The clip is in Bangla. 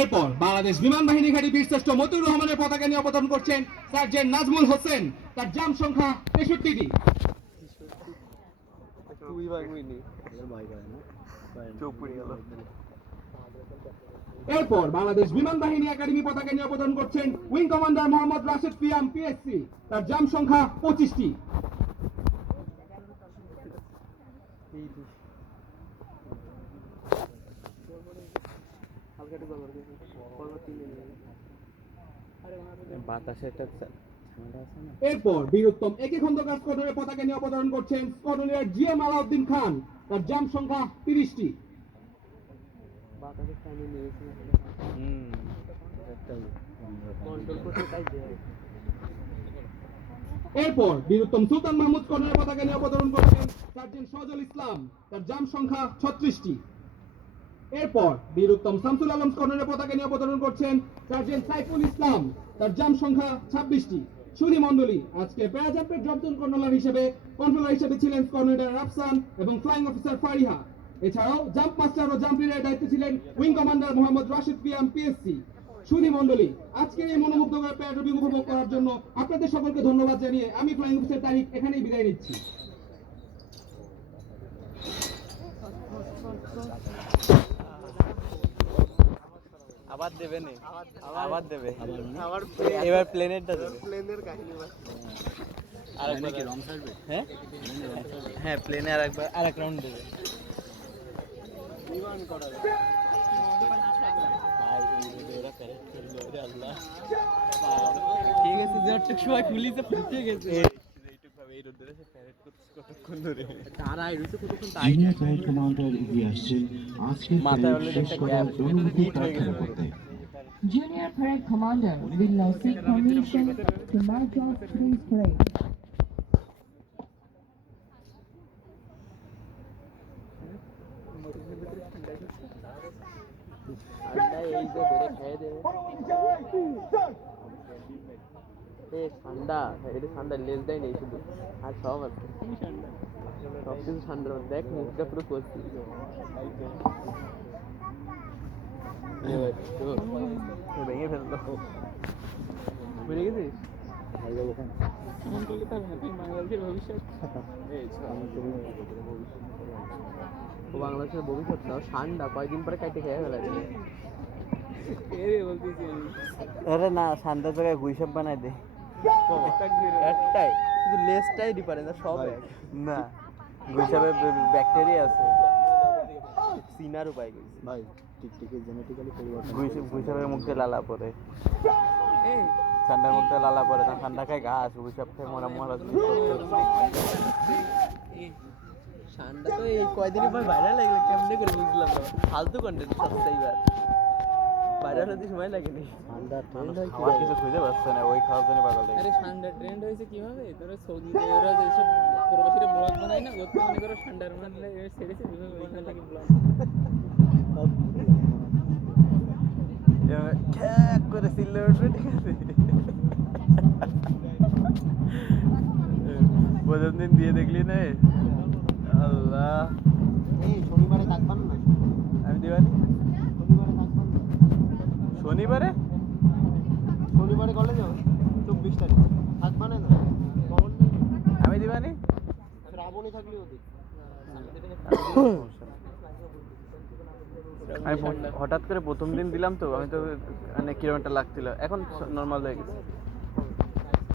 এরপর বাংলাদেশ বিমান বাহিনী ঘাঁটি বীরশ্রেষ্ঠ মতিউর রহমানের পতাকা নিয়ে অবতরণ করছেন সার্জেন্ট নাজমুল হোসেন, তার জাম সংখ্যা 63টি। এরপর বাংলাদেশ বিমান বাহিনী একাডেমি পতাকা নিয়ে অবতরণ করছেন wing commander Mohammad Rashed Piyam PSC, তার জাম সংখ্যা 25টি। এরপর বীরোত্তম একে খন্দকার স্কোয়াড্রনের পতাকা নিয়ে অবতরণ করছেন স্কোয়াড্রনের জিএম আলাউদ্দিন খান, তার জাম সংখ্যা 30টি। এরপর বীরোত্তম সুলতান মাহমুদ স্কোয়াড্রনের পতাকা নিয়ে অবতরণ করছেন সার্জেন্ট সজল ইসলাম, তার জাম সংখ্যা 36টি। এরপর বীরোত্তম শামসুল আলম স্কোয়াড্রনের পতাকা নিয়ে অবতরণ করছেন সার্জেন্ট সাইফুল ইসলাম, তার জাম সংখ্যা 26টি। সুধী মণ্ডলী, আজকে প্যারাজাম্পের ড্রপজন কন্ট্রোলার হিসেবে ছিলেন স্কোয়াড্রনের রাফসান এবং ফ্লাইং অফিসার ফারিহা। এছাড়াও জাম্প মাস্টার ও জাম্প লিডারের দায়িত্বে ছিলেন wing commander Mohammad Rashed Piyam PSC. সুধী মণ্ডলী, আজকের এই মনোমুগ্ধকর প্যারাড্রপিং উপভোগ করার জন্য আপনাদের সকলকে ধন্যবাদ জানিয়ে আমি ফ্লাইং অফিসার তারিখ এখানেই বিদায় নিচ্ছি। আবার দেবে না, আবার দেবে, আবার এবার প্লেনেরটা দেবে, প্লেনের কাহিনী আরেকবার কি রং ছাড়বে? হ্যাঁ হ্যাঁ, প্লেনে আরেকবার আরেক রাউন্ড দেবে। বিমান করা ভাই, এই এরা প্যারেড করলো রে আল্লাহ। ঠিক আছে, যতটুক সময় পুলিশে ফুটে গেছে এইটুক ভাবে এই রোদে সে প্যারেড করতে কতক্ষণ ধরে তারা আইরুছে কতক্ষণ তাই জিনিয়ার প্যারেড কমান্ডার এগিয়ে আসছেন আজকে মাথায় অলরেডি একটা গ্যাপ প্রার্থনা করতে। Junior Parade Commander will now seek permission to march off today's parade. ঠান্ডা, এটা ঠান্ডা লেজ দেয় নেই শুধু, আর সব আছে সব কিছু ঠান্ডার মধ্যে। দেখ মুখটা পুরো করছি, ভেঙে ফেললো। বুঝে গেছিস বাংলাদেশের ভবিষ্যৎ, বাংলাদেশের ভবিষ্যৎ না, ঠান্ডা কয়েকদিন পরে কাইটে খেয়ে ফেলা যায়। আরে না, ঠান্ডার জায়গায় গুইসাপ বানাই দে, একটাই শুধু লেজটাই ডিফারেন্স, সব না। গুইসাপে ব্যাকটেরিয়া আছে, সিনার উপায় ভাই, টিকটিকের জেনেটিক্যালি পরিবর্তন। গুইসাপের মুখে লালা পড়ে, ঠান্ডার মধ্যে লালা পড়ে না, ঠান্ডা খায় ঘাস, গুইসাপ খায় মরা মরা। ঠান্ডা তো এই কয়দিন পর ভাইরাল লাগলো, কেমনে করে বুঝলাম না, ফালতু কন্টেন্ট সবটাই বার ভাইরাল হতে সময় লাগেনি। ঠান্ডা ট্রেন্ড হয়, খাওয়ার কিছু খুঁজে পাচ্ছে না, ওই খাওয়ার জন্য পাগল লাগে। আরে ঠান্ডা ট্রেন্ড হয়েছে কিভাবে? তোরা সৌদিতে ওরা যেসব প্রবাসীরা ব্লগ বানায় না, ওতে মনে করো ঠান্ডার মধ্যে ছেড়েছে ওইখান থেকে ব্লগ খ্যাক করে সিলে উঠবে, ঠিক আছে। প্রথম দিন দিয়ে দেখলি না, আল্লাহ। এই শনিবারে থাকবান না? আমি দিবানি শনিবারে শনিবারে কলেজ যাও 24 তারিখ থাকবা না? আমি দিবানি, রাবণী থাকলে ওদিক। আমি হঠাৎ করে প্রথম দিন দিলাম তো, আমি তো মানে কিলোমিটার লাগছিল, এখন নর্মাল হয়ে গেছে।